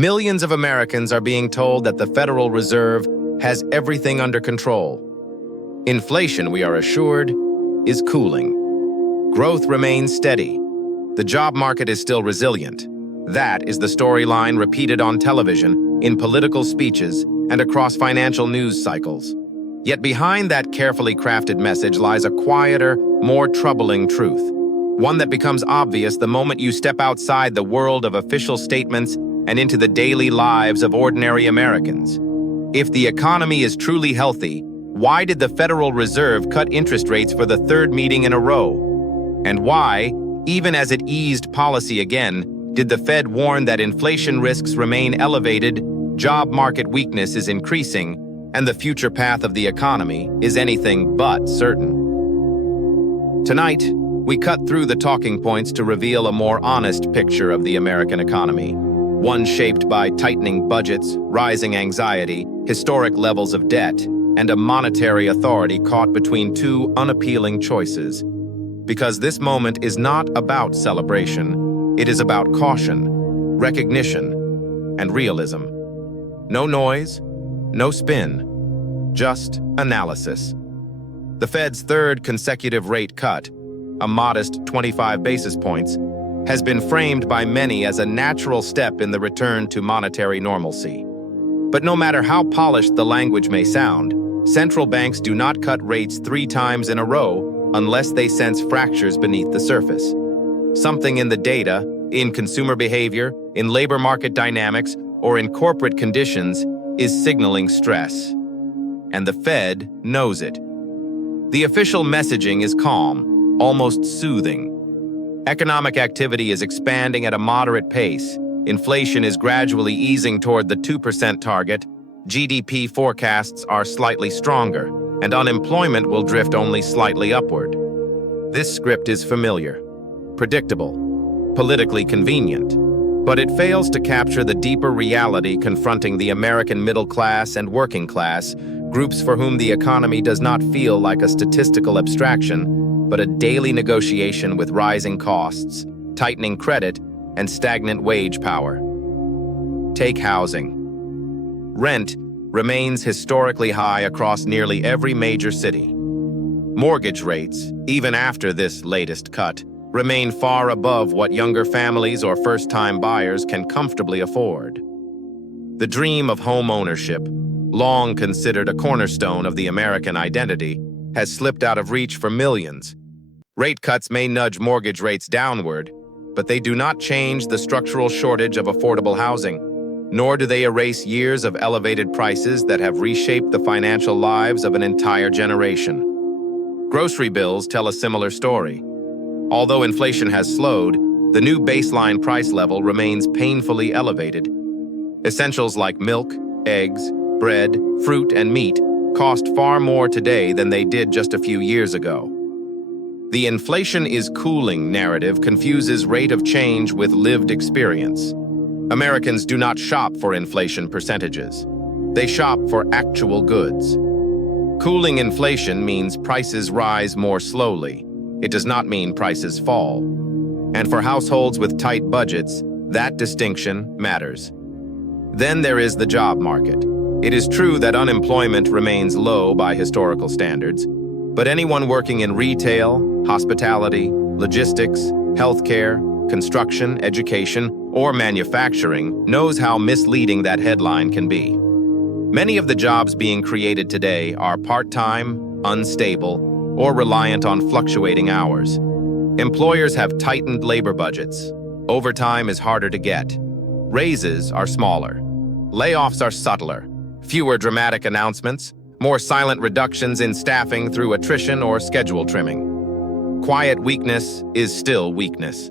Millions of Americans are being told that the Federal Reserve has everything under control. Inflation, we are assured, is cooling. Growth remains steady. The job market is still resilient. That is the storyline repeated on television, in political speeches, and across financial news cycles. Yet behind that carefully crafted message lies a quieter, more troubling truth. One that becomes obvious the moment you step outside the world of official statements and into the daily lives of ordinary Americans. If the economy is truly healthy, why did the Federal Reserve cut interest rates for the third meeting in a row? And why, even as it eased policy again, did the Fed warn that inflation risks remain elevated, job market weakness is increasing, and the future path of the economy is anything but certain? Tonight, we cut through the talking points to reveal a more honest picture of the American economy, one shaped by tightening budgets, rising anxiety, historic levels of debt, and a monetary authority caught between two unappealing choices. Because this moment is not about celebration, it is about caution, recognition, and realism. No noise, no spin, just analysis. The Fed's third consecutive rate cut, a modest 25 basis points, has been framed by many as a natural step in the return to monetary normalcy. But no matter how polished the language may sound, central banks do not cut rates 3 times in a row unless they sense fractures beneath the surface. Something in the data, in consumer behavior, in labor market dynamics, or in corporate conditions is signaling stress. And the Fed knows it. The official messaging is calm, almost soothing. Economic activity is expanding at a moderate pace. Inflation is gradually easing toward the 2% target. GDP forecasts are slightly stronger, and unemployment will drift only slightly upward. This script is familiar, predictable, politically convenient, but it fails to capture the deeper reality confronting the American middle class and working class, groups for whom the economy does not feel like a statistical abstraction, but a daily negotiation with rising costs, tightening credit, and stagnant wage power. Take housing. Rent remains historically high across nearly every major city. Mortgage rates, even after this latest cut, remain far above what younger families or first-time buyers can comfortably afford. The dream of home ownership, long considered a cornerstone of the American identity, has slipped out of reach for millions. Rate cuts may nudge mortgage rates downward, but they do not change the structural shortage of affordable housing, nor do they erase years of elevated prices that have reshaped the financial lives of an entire generation. Grocery bills tell a similar story. Although inflation has slowed, the new baseline price level remains painfully elevated. Essentials like milk, eggs, bread, fruit, and meat cost far more today than they did just a few years ago. The inflation is cooling narrative confuses rate of change with lived experience. Americans do not shop for inflation percentages. They shop for actual goods. Cooling inflation means prices rise more slowly. It does not mean prices fall. And for households with tight budgets, that distinction matters. Then there is the job market. It is true that unemployment remains low by historical standards, but anyone working in retail, hospitality, logistics, healthcare, construction, education, or manufacturing knows how misleading that headline can be. Many of the jobs being created today are part-time, unstable, or reliant on fluctuating hours. Employers have tightened labor budgets. Overtime is harder to get. Raises are smaller. Layoffs are subtler. Fewer dramatic announcements, more silent reductions in staffing through attrition or schedule trimming. Quiet weakness is still weakness.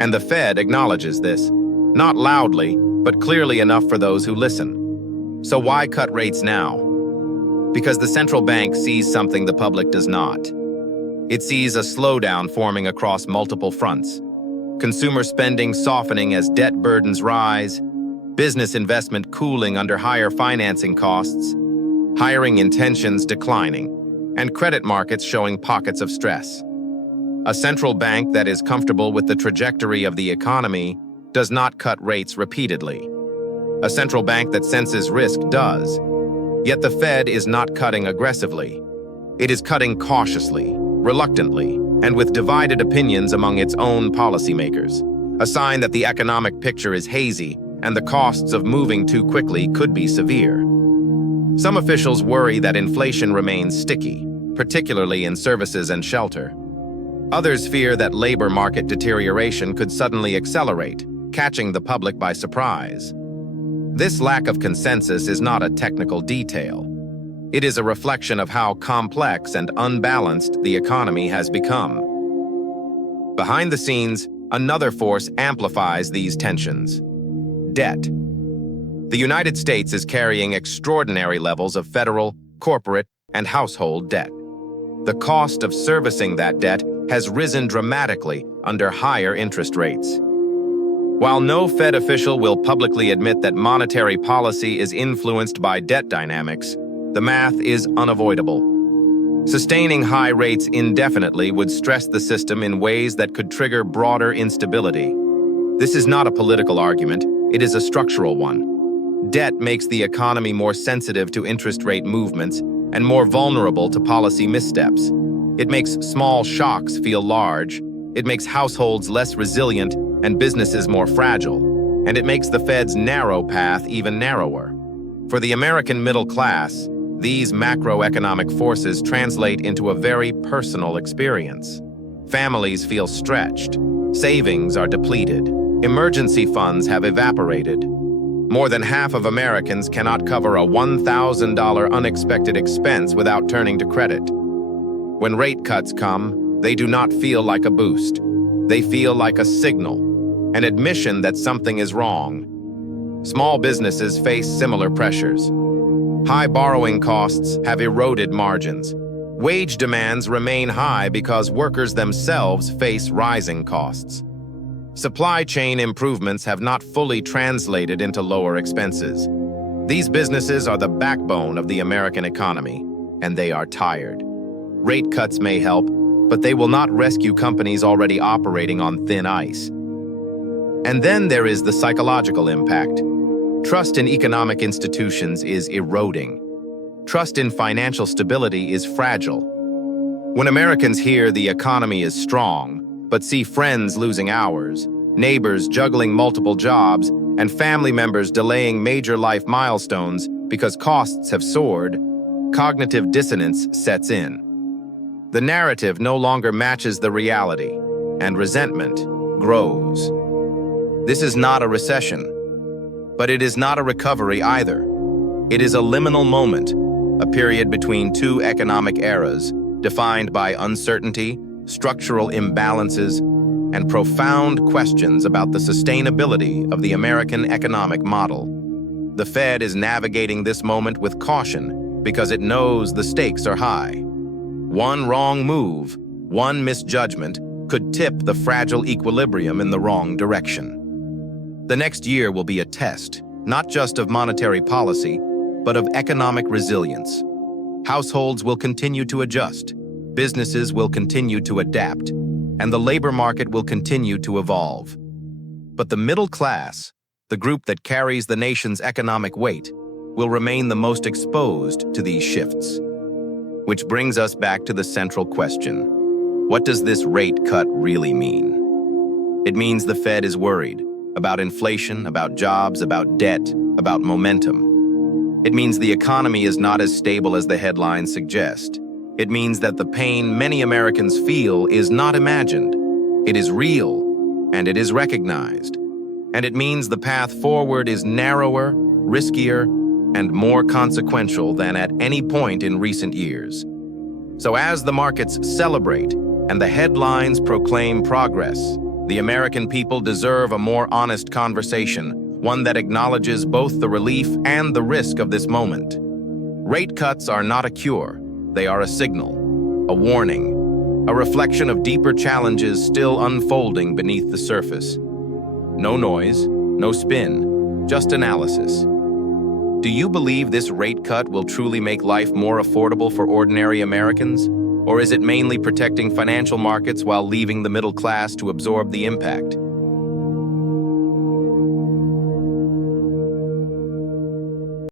And the Fed acknowledges this, not loudly, but clearly enough for those who listen. So why cut rates now? Because the central bank sees something the public does not. It sees a slowdown forming across multiple fronts. Consumer spending softening as debt burdens rise, business investment cooling under higher financing costs, hiring intentions declining, and credit markets showing pockets of stress. A central bank that is comfortable with the trajectory of the economy does not cut rates repeatedly. A central bank that senses risk does. Yet the Fed is not cutting aggressively. It is cutting cautiously, reluctantly, and with divided opinions among its own policymakers, a sign that the economic picture is hazy and the costs of moving too quickly could be severe. Some officials worry that inflation remains sticky, particularly in services and shelter. Others fear that labor market deterioration could suddenly accelerate, catching the public by surprise. This lack of consensus is not a technical detail. It is a reflection of how complex and unbalanced the economy has become. Behind the scenes, another force amplifies these tensions: debt. The United States is carrying extraordinary levels of federal, corporate, and household debt. The cost of servicing that debt has risen dramatically under higher interest rates. While no Fed official will publicly admit that monetary policy is influenced by debt dynamics, the math is unavoidable. Sustaining high rates indefinitely would stress the system in ways that could trigger broader instability. This is not a political argument, it is a structural one. Debt makes the economy more sensitive to interest rate movements and more vulnerable to policy missteps. It makes small shocks feel large, it makes households less resilient and businesses more fragile, and it makes the Fed's narrow path even narrower. For the American middle class, these macroeconomic forces translate into a very personal experience. Families feel stretched, savings are depleted, emergency funds have evaporated. More than half of Americans cannot cover a $1,000 unexpected expense without turning to credit. When rate cuts come, they do not feel like a boost. They feel like a signal, an admission that something is wrong. Small businesses face similar pressures. High borrowing costs have eroded margins. Wage demands remain high because workers themselves face rising costs. Supply chain improvements have not fully translated into lower expenses. These businesses are the backbone of the American economy, and they are tired. Rate cuts may help, but they will not rescue companies already operating on thin ice. And then there is the psychological impact. Trust in economic institutions is eroding. Trust in financial stability is fragile. When Americans hear the economy is strong, but see friends losing hours, neighbors juggling multiple jobs, and family members delaying major life milestones because costs have soared, cognitive dissonance sets in. The narrative no longer matches the reality, and resentment grows. This is not a recession, but it is not a recovery either. It is a liminal moment, a period between two economic eras defined by uncertainty, structural imbalances, and profound questions about the sustainability of the American economic model. The Fed is navigating this moment with caution because it knows the stakes are high. One wrong move, one misjudgment, could tip the fragile equilibrium in the wrong direction. The next year will be a test, not just of monetary policy, but of economic resilience. Households will continue to adjust, businesses will continue to adapt, and the labor market will continue to evolve. But the middle class, the group that carries the nation's economic weight, will remain the most exposed to these shifts. Which brings us back to the central question: what does this rate cut really mean? It means the Fed is worried about inflation, about jobs, about debt, about momentum. It means the economy is not as stable as the headlines suggest. It means that the pain many Americans feel is not imagined. It is real, and it is recognized. And it means the path forward is narrower, riskier, and more consequential than at any point in recent years. So as the markets celebrate and the headlines proclaim progress, the American people deserve a more honest conversation, one that acknowledges both the relief and the risk of this moment. Rate cuts are not a cure. They are a signal, a warning, a reflection of deeper challenges still unfolding beneath the surface. No noise, no spin, just analysis. Do you believe this rate cut will truly make life more affordable for ordinary Americans? Or is it mainly protecting financial markets while leaving the middle class to absorb the impact?